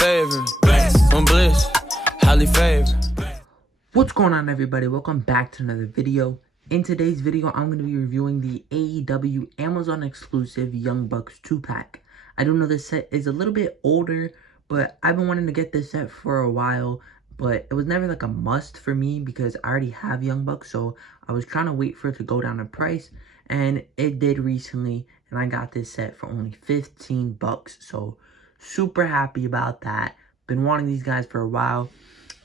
favorite. I'm bliss, highly favored. What's going on, everybody? Welcome back to another video. In today's video, I'm going to be reviewing the AEW Amazon exclusive Young Bucks 2-pack. I do know this set is a little bit older, but I've been wanting to get this set for a while, but it was never like a must for me because I already have Young Bucks, so I was trying to wait for it to go down in price, and it did recently, and I got this set for only 15 bucks, so super happy about that. Been wanting these guys for a while.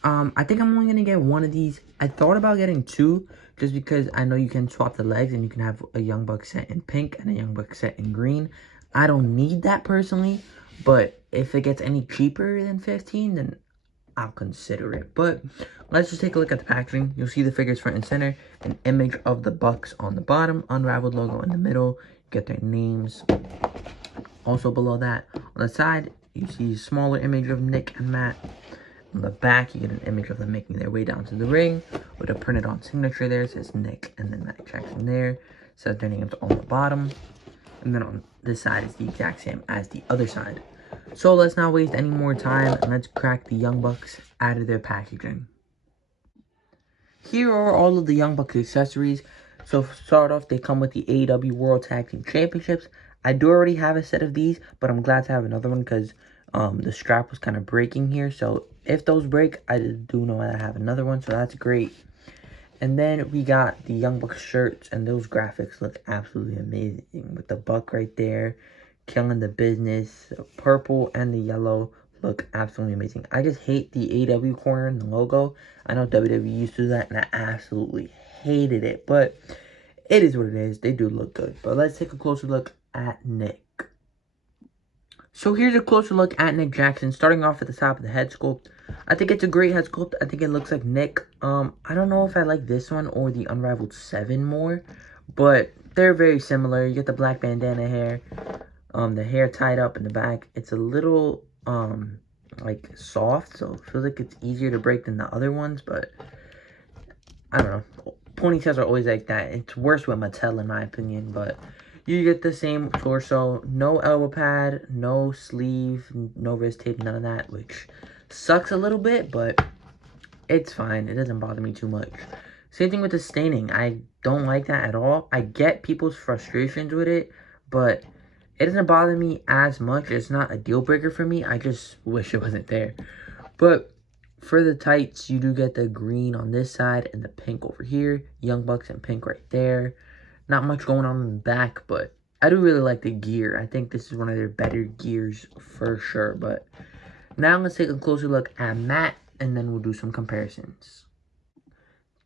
I think I'm only going to get one of these. I thought about getting two, just because I know you can swap the legs and you can have a Young Buck set in pink and a Young Buck set in green. I don't need that personally, but if it gets any cheaper than 15, then I'll consider it. But let's just take a look at the packaging. You'll see the figures front and center, an image of the Bucks on the bottom, Unrivaled logo in the middle. You get their names. Also below that, on the side, you see a smaller image of Nick and Matt. On the back, you get an image of them making their way down to the ring with a printed on signature there. It says Nick and then Matt Jackson there. It says their names on the bottom. And then on this side is the exact same as the other side. So let's not waste any more time and let's crack the Young Bucks out of their packaging. Here are all of the Young Bucks accessories. So to start off, they come with the AEW World Tag Team Championships. I do already have a set of these, but I'm glad to have another one because the strap was kind of breaking here. So if those break, I do know I have another one, so that's great. And then we got the Young Bucks shirts, and those graphics look absolutely amazing. With the buck right there, killing the business. The purple and the yellow look absolutely amazing. I just hate the AEW corner and the logo. I know WWE used to do that, and I absolutely hated it. But it is what it is. They do look good. But let's take a closer look at Nick. So here's a closer look at Nick Jackson, starting off at the top of the head sculpt. I think it's a great head sculpt. I think it looks like Nick. I don't know if I like this one or the Unrivaled 7 more, but they're very similar. You get the black bandana hair, the hair tied up in the back. It's a little, like, soft, so it feels like it's easier to break than the other ones, but I don't know. Ponytails are always like that. It's worse with Mattel, in my opinion, but you get the same torso, no elbow pad, no sleeve, no wrist tape, none of that, which sucks a little bit, but it's fine. It doesn't bother me too much. Same thing with the staining. I don't like that at all. I get people's frustrations with it, but it doesn't bother me as much. It's not a deal breaker for me. I just wish it wasn't there. But for the tights, you do get the green on this side and the pink over here. Young Bucks and pink right there. Not much going on in the back, but I do really like the gear. I think this is one of their better gears for sure. But now let's take a closer look at Matt, and then we'll do some comparisons.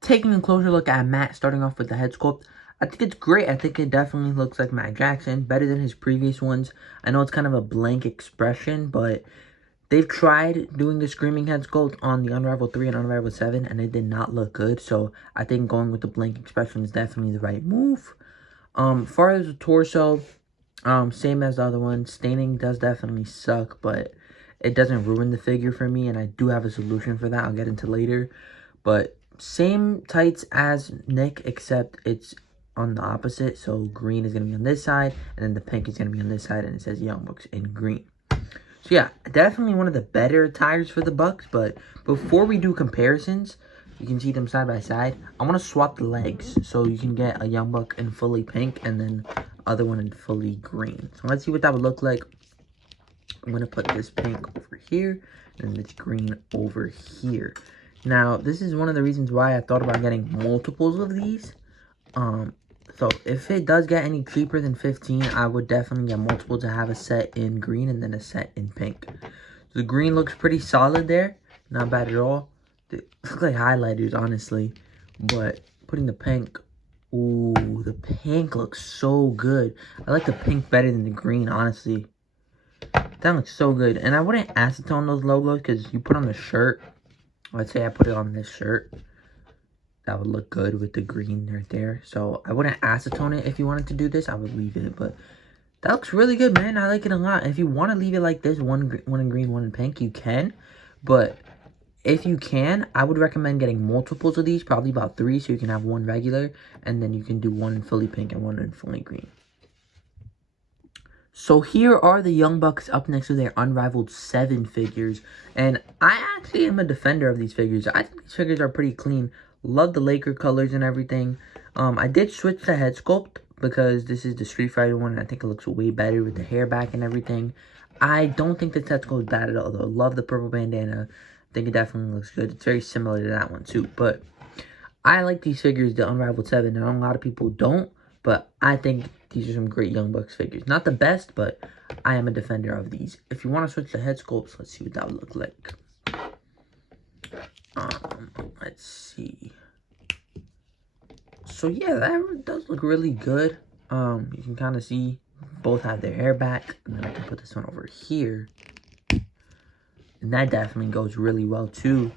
Taking a closer look at Matt, starting off with the head sculpt, I think it's great. I think it definitely looks like Matt Jackson, better than his previous ones. I know it's kind of a blank expression, but they've tried doing the screaming head sculpt on the Unrivaled 3 and Unrivaled 7, and it did not look good. So I think going with the blank expression is definitely the right move. As far as the torso, same as the other one. Staining does definitely suck, but it doesn't ruin the figure for me, and I do have a solution for that I'll get into later. But same tights as Nick, except it's on the opposite. So green is going to be on this side, and then the pink is going to be on this side, and it says Young Bucks in green. So yeah, definitely one of the better attires for the Bucks, but before we do comparisons, you can see them side by side. I want to swap the legs, so you can get a Young Buck in fully pink and then other one in fully green. So let's see what that would look like. I'm going to put this pink over here and this green over here. Now, this is one of the reasons why I thought about getting multiples of these. So if it does get any cheaper than 15, I would definitely get multiple to have a set in green and then a set in pink. So the green looks pretty solid there. Not bad at all. They look like highlighters, honestly. But putting the pink, ooh, the pink looks so good. I like the pink better than the green, honestly. That looks so good. And I wouldn't acetone those logos because you put on the shirt. Let's say I put it on this shirt. That would look good with the green right there. So I wouldn't acetone it. If you wanted to do this, I would leave it. But that looks really good, man. I like it a lot. If you want to leave it like this, one in green, one in pink, you can. But if you can, I would recommend getting multiples of these. Probably about 3, so you can have one regular. And then you can do one in fully pink and one in fully green. So here are the Young Bucks up next to their Unrivaled 7 figures. And I actually am a defender of these figures. I think these figures are pretty clean. Love the Laker colors and everything. I did switch the head sculpt because this is the Street Fighter one. And I think it looks way better with the hair back and everything. I don't think the head sculpt is bad at all, though. Love the purple bandana. I think it definitely looks good. It's very similar to that one, too. But I like these figures, the Unrivaled 7. I know a lot of people don't. But I think these are some great Young Bucks figures. Not the best, but I am a defender of these. If you want to switch the head sculpts, let's see what that would look like. Let's see. So yeah, that does look really good. You can kind of see both have their hair back. And then I can put this one over here. And that definitely goes really well too.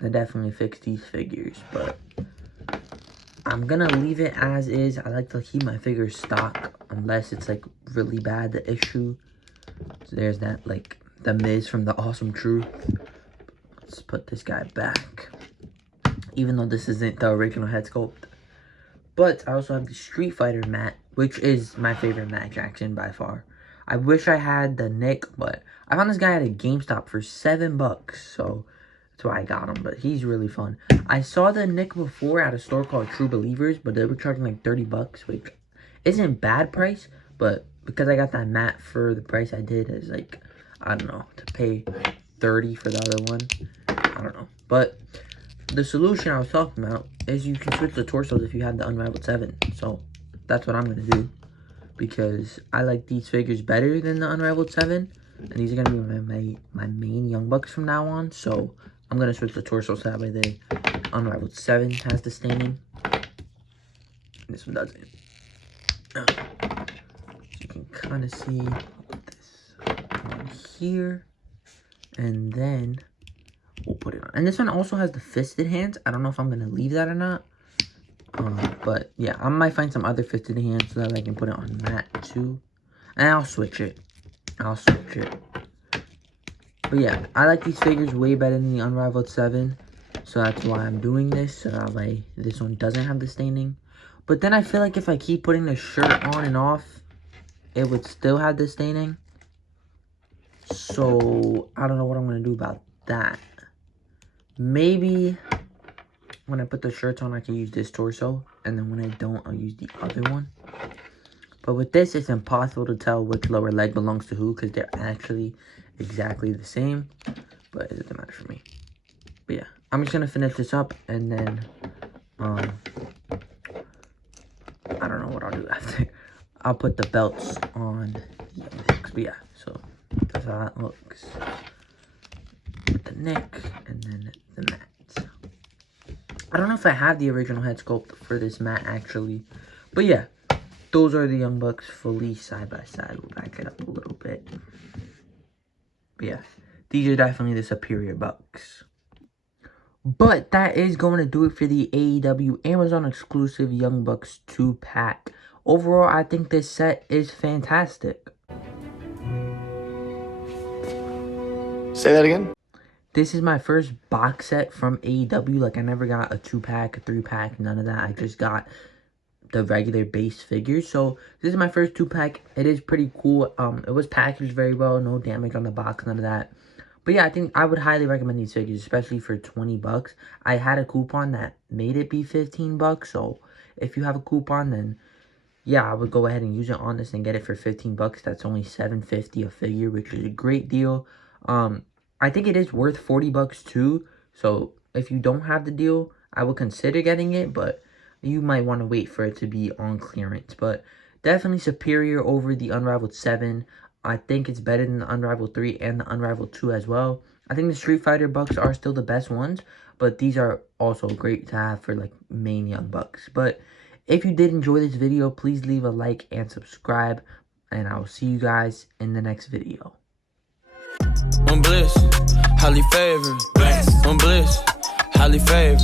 That definitely fits these figures, but I'm gonna leave it as is. I like to keep my figures stock unless it's like really bad, the issue. So there's that, like the Miz from The Awesome Truth. Let's put this guy back, even though this isn't the original head sculpt. But I also have the Street Fighter Matt, which is my favorite Matt Jackson by far. I wish I had the Nick, but I found this guy at a GameStop for $7, so that's why I got him, but he's really fun. I saw the Nick before at a store called True Believers, but they were charging like $30, which isn't bad price, but because I got that matte for the price I did, is like, I don't know, to pay $30 for the other one, I don't know. But the solution I was talking about is you can switch the torsos if you have the Unrivaled 7, so that's what I'm going to do, because I like these figures better than the Unrivaled 7, and these are going to be my main Young Bucks from now on, so I'm going to switch the torso so that way the Unrivaled 7 has the staining. This one doesn't. So you can kind of see this on here. And then we'll put it on. And this one also has the fisted hands. I don't know if I'm going to leave that or not. But yeah, I might find some other fisted hands so that I can put it on that too. And I'll switch it. But yeah, I like these figures way better than the Unrivaled 7. So that's why I'm doing this. So that way this one doesn't have the staining. But then I feel like if I keep putting the shirt on and off, it would still have the staining. So I don't know what I'm going to do about that. Maybe when I put the shirts on, I can use this torso. And then when I don't, I'll use the other one. But with this, it's impossible to tell which lower leg belongs to who, because they're actually exactly the same. But it doesn't matter for me. But yeah, I'm just gonna finish this up, and then I don't know what I'll do after. I'll put the belts on the Young Bucks. But yeah, so that's how that looks. With the neck and then the mat. I don't know if I have the original head sculpt for this mat actually, but yeah. Those are the Young Bucks fully side by side. We'll back it up a little bit. But yeah, these are definitely the superior Bucks. But that is going to do it for the AEW Amazon exclusive Young Bucks 2-pack. Overall, I think this set is fantastic. Say that again? This is my first box set from AEW. Like, I never got a 2-pack, a 3-pack, none of that. I just got the regular base figures. So this is my first 2-pack. It is pretty cool. It was packaged very well, no damage on the box, none of that. But yeah, I think I would highly recommend these figures, especially for $20. I had a coupon that made it be $15, so if you have a coupon, then yeah, I would go ahead and use it on this and get it for $15. That's only $7.50 a figure, which is a great deal. I think it is worth $40 too, so if you don't have the deal, I would consider getting it, but you might want to wait for it to be on clearance. But definitely superior over the Unrivaled 7. I think it's better than the Unrivaled 3 and the Unrivaled 2 as well. I think the Street Fighter Bucks are still the best ones, but these are also great to have for like main Young Bucks. But if you did enjoy this video, please leave a like and subscribe, and I will see you guys in the next video. I'm bliss, highly favored. I'm bliss, highly favored.